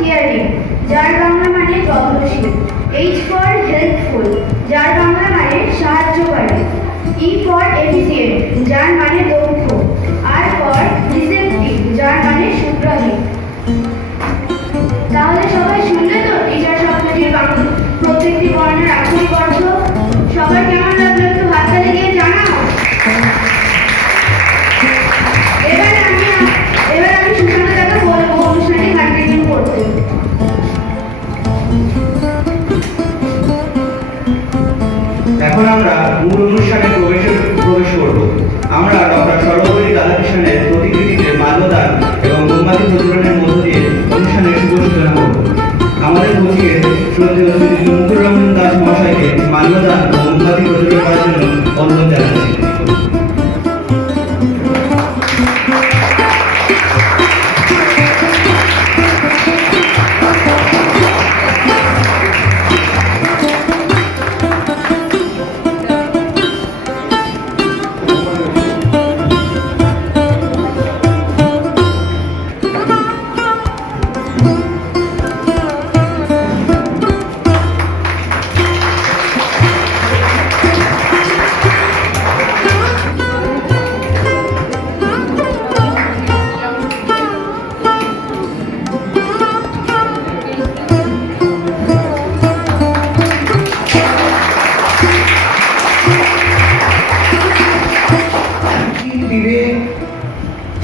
caring, যার বাংলা মানে যত্নশীল। H for helpful, যার বাংলা মানে সাহায্যকারী। E for efficient, যার মানে দক্ষ। R for receptive, যার মানে সুগ্রাহী। তাহলে সবাই শুনলে তো টিচার শব্দটির প্রত্যেকটি বর্ণের আক্ষরিক অর্থ? সবার কেমন লাগলো একটু হাততালি দিয়ে জানাও। এবার আমি সুশান্তদাকে বলবো অনুষ্ঠানটি কন্টিনিউ করতে। এখন আমরা মূল অনুষ্ঠানে প্রবেশ করব। আমরা ডক্টর সর্বপল্লী রাধাকৃষ্ণনের প্রতিকৃতিতে মাল্যদান এবং মোমবাতি প্রজ্বলনের মধ্য দিয়ে অনুষ্ঠানের শুভ সূচনা করব। আমাদের পথিকে শ্রদ্ধেয় শ্রী মুকুল রমন দাস মহাশয়কে মাল্যদান ও মোমবাতি প্রজ্বলন করার জন্য অনুরোধ জানাচ্ছি।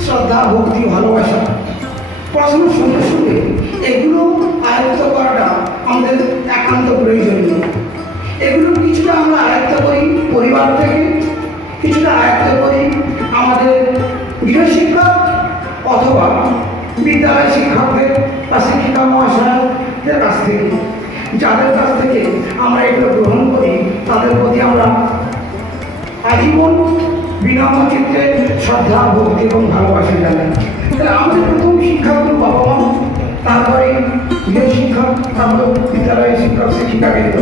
শ্রদ্ধা, ভক্তি, ভালোবাসা, পড়াশোনার সঙ্গে সঙ্গে এগুলো আয়ত্ত করাটা আমাদের একান্ত প্রয়োজনীয়। এগুলো কিছুটা আমরা আয়ত্ত করি পরিবার থেকে, কিছুটা আয়ত্ত করি আমাদের গৃহশিক্ষক অথবা বিদ্যালয় শিক্ষকদের বা শিক্ষিকা মহাশয়দের কাছ থেকে। যাদের কাছ থেকে আমরা এগুলো গ্রহণ করি তাদের প্রতি আমরা আজীবন বিনম্র চিত্তে শ্রদ্ধা, ভক্তি এবং ভালোবাসা জানাই। তাহলে আমাদের প্রথম শিক্ষাগুলো বাবা মা, তারপরে গৃহ শিক্ষক, তারপরে বিদ্যালয়ের শিক্ষক শিক্ষিকাবৃন্দ,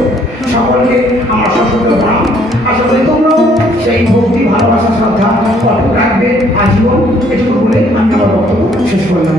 সকলকে আমার সশস্ত্র প্রণাম। আশা করি তোমরাও সেই ভক্তি, ভালোবাসা, শ্রদ্ধা অটুট রাখবে আজীবন। এটুকু বলে আমি আমার বক্তব্য শেষ করলাম।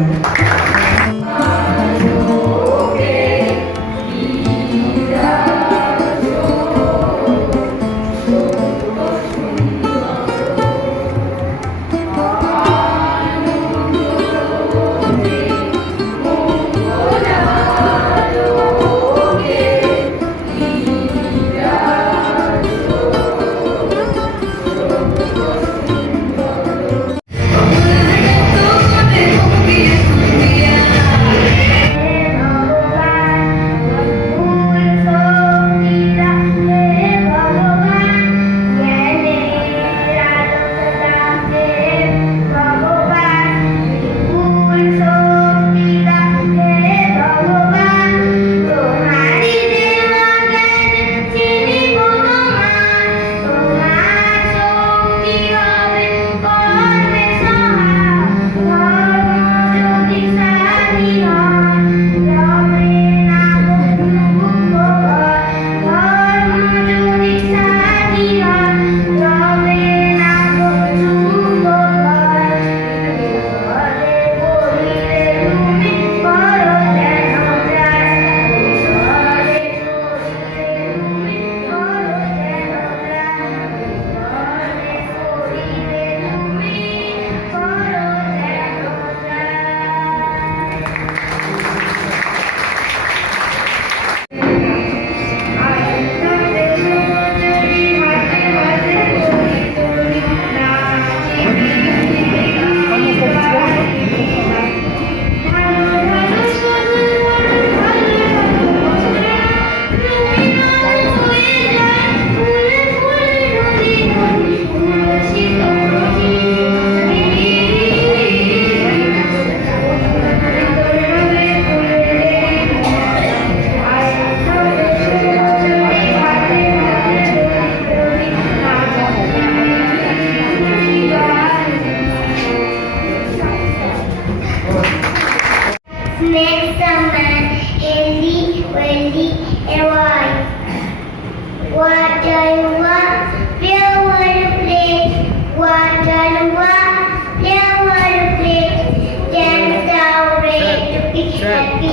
Happy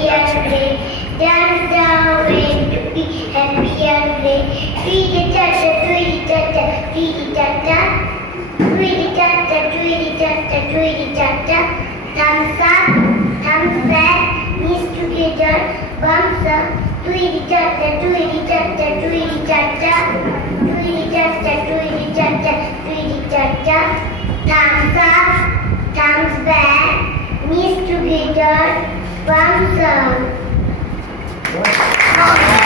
Tweety cha-cha, tweety cha-cha, tweety cha-cha. Tweety cha-cha, tweety cha-cha, tweety cha-cha. Thumbs up, thumbs back, knees together, palms up.